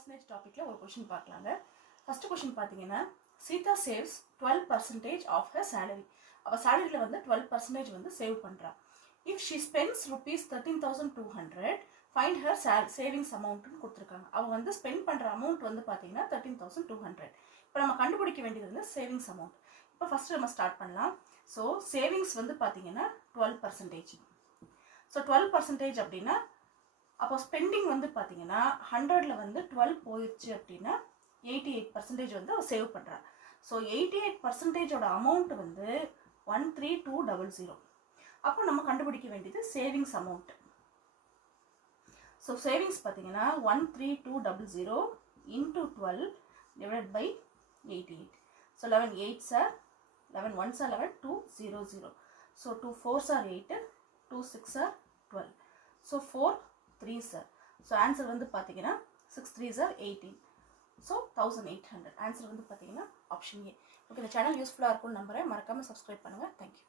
percentage டாபிக்ல ஒரு question பார்க்கலாங்க. ஃபர்ஸ்ட் क्वेश्चन பாத்தீங்கன்னா Sita saves 12% of her salary. அவ சாலரியில வந்து 12% வந்து சேவ் பண்றா. If she spends rupees 13,200, find her savings amount னு கொடுத்திருக்காங்க. அவ வந்து ஸ்பெண்ட் பண்ற அமௌண்ட் வந்து பாத்தீங்கன்னா 13,200. இப்போ நம்ம கண்டுபிடிக்க வேண்டியது வந்து சேவிங்ஸ் அமௌண்ட். இப்போ ஃபர்ஸ்ட் நம்ம ஸ்டார்ட் பண்ணலாம். ஸோ சேவிங்ஸ் வந்து பாத்தீங்கன்னா 12%. ஸோ 12% அப்படின்னா அப்போ ஸ்பெண்டிங் வந்து பார்த்தீங்கன்னா 100ல் வந்து 12 போயிடுச்சு அப்படின்னா 88% வந்து அவள் சேவ் பண்ணுறா. ஸோ 88%ஓட அமௌண்ட் வந்து 13200. அப்போ நம்ம கண்டுபிடிக்க வேண்டியது சேவிங்ஸ் அமௌண்ட். ஸோ சேவிங்ஸ் பார்த்தீங்கன்னா 13200 into 12 divide by 88. So 11 8s are 11 1s are 11 200. So 2 4s are 8, 2 6s are 12. So 4 3s are. So answer வந்து பார்த்தீங்கன்னா 6 3s are 18. ஸோ 1800. ஆன்சர் வந்து பார்த்தீங்கன்னா ஆப்ஷன் ஏ. ஓகே, இந்த சேனல் யூஸ்ஃபுல்லாக இருக்கும்னு நம்புகிறேன். மறக்காமல் சப்ஸ்கிரைப் பண்ணுங்கள். தேங்க்யூ.